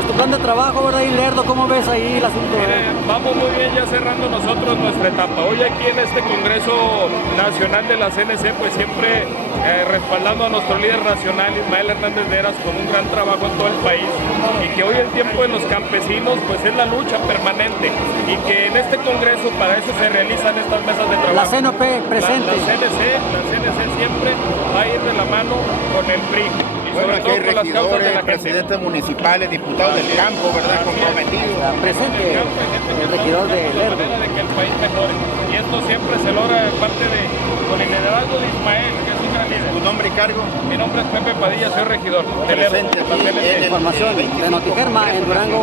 Pues tu plan de trabajo, ¿verdad, y Lerdo? ¿Cómo ves ahí el asunto? Vamos muy bien ya cerrando nosotros nuestra etapa. Hoy aquí en este Congreso Nacional de la CNC, pues siempre respaldando a nuestro líder nacional, Ismael Hernández de Heras, con un gran trabajo en todo el país, y que hoy el tiempo de los campesinos pues es la lucha permanente, y que en este Congreso para eso se realizan estas mesas de trabajo. La CNP presente. La CNC siempre va a ir de la mano con el PRI. Bueno, aquí hay regidores, presidentes municipales, diputados del campo, ¿verdad? Comprometidos. Presente el regidor de Lerdo. De que el país mejore. Y esto siempre se logra en parte con el liderazgo de Ismael, que es un gran líder. ¿Tu nombre y cargo? Mi nombre es Pepe Padilla, soy regidor de Lerdo. Presente aquí en el Información de Notigerma en Durango.